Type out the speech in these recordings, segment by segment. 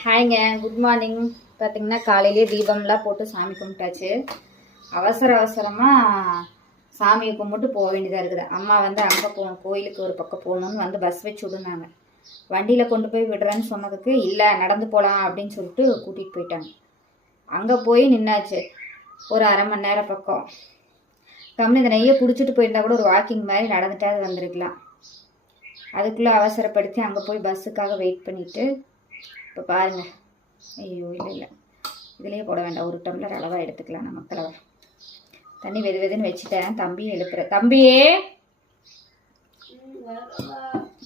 ஹாய்ங்க, good morning. பார்த்தீங்கன்னா காலையிலேயே தீபம்லாம் போட்டு சாமி கும்பிட்டாச்சு. அவசரமாக சாமியை கும்பிட்டு போக வேண்டியதாக இருக்குது. அம்மா வந்து அங்கே போகணும், கோயிலுக்கு ஒரு பக்கம் போகணுன்னு வந்து பஸ் வச்சு விடுனாங்க. வண்டியில் கொண்டு போய் விடுறேன்னு சொன்னதுக்கு இல்லை நடந்து போகலாம் அப்படின்னு சொல்லிட்டு கூட்டிகிட்டு போயிட்டாங்க. அங்கே போய் நின்னாச்சு ஒரு அரை மணி நேரம் பக்கம். கம்மி இந்த நெய்யை குடிச்சிட்டு போயிருந்தா கூட ஒரு வாக்கிங் மாதிரி நடந்துட்டாது வந்திருக்கலாம். அதுக்குள்ளே அவசரப்படுத்தி அங்கே போய் பஸ்ஸுக்காக வெயிட் பண்ணிவிட்டு இப்போ பாருங்கள். ஐயோ இல்லை இதுலேயே போட வேண்டாம், ஒரு டம்ளர் அளவாக எடுத்துக்கலாம். நம்ம கலவை தண்ணி வெது வெதுன்னு வச்சுட்டேன். தம்பியும் எழுப்புற. தம்பியே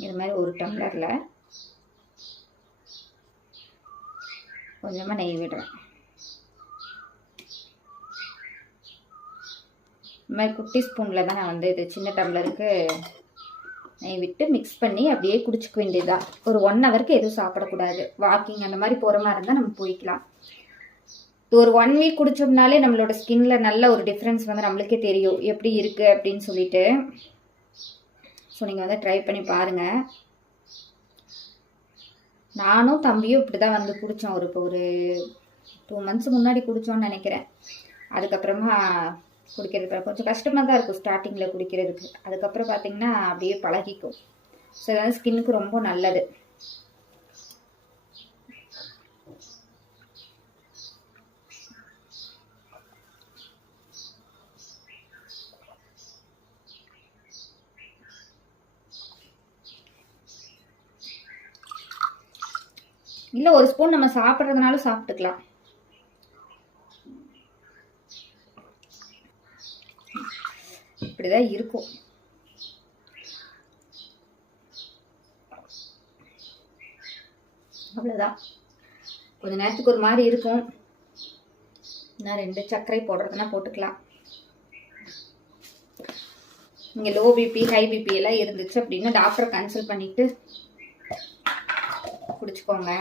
இது மாதிரி ஒரு டம்ளரில் கொஞ்சமாக நெய் விடுறேன். இந்த மாதிரி குட்டி ஸ்பூனில் தான் நான் வந்து இது சின்ன டம்ளருக்கு நெய் விட்டு மிக்ஸ் பண்ணி அப்படியே குடிச்சிக்க வேண்டியதுதான். ஒரு 1 ஹவருக்கு எதுவும் சாப்பிடக்கூடாது. வாக்கிங் அந்த மாதிரி போகிற மாதிரி இருந்தால் நம்ம போய்க்கலாம். ஒரு 1 வீக் குடிச்சோம்னாலே நம்மளோட ஸ்கின்ல நல்ல ஒரு டிஃப்ரென்ஸ் வந்து நம்மளுக்கே தெரியும் எப்படி இருக்குது அப்படின்னு சொல்லிட்டு. ஸோ நீங்கள் வந்து ட்ரை பண்ணி பாருங்கள். நானும் தம்பியும் இப்படி தான் வந்து குடித்தோம். இப்போ ஒரு 2 மந்த்ஸ் முன்னாடி குடித்தோன்னு நினைக்கிறேன். அதுக்கப்புறமா குடிக்கிறது கொஞ்சம் கஷ்டமாக தான் இருக்கும் ஸ்டார்டிங்கில் குடிக்கிறதுக்கு. அதுக்கப்புறம் பார்த்திங்கன்னா அப்படியே பழகிக்கும். ஸோ இதனால் ஸ்கின்னுக்கு ரொம்ப நல்லது. இல்லை ஒரு ஸ்பூன் நம்ம சாப்பிட்றதுனால சாப்பிட்டுக்கலாம். இப்படிதான் இருக்கும். அவ்வளோதான். கொஞ்ச நேரத்துக்கு ஒரு மாதிரி இருக்கும். நான் 2 சர்க்கரை போடுறதுனா போட்டுக்கலாம். இங்கே லோ பிபி ஹை பிபி எல்லாம் இருந்துச்சு அப்படின்னா டாக்டரை கன்சல்ட் பண்ணிட்டு குடிச்சுக்கோங்க.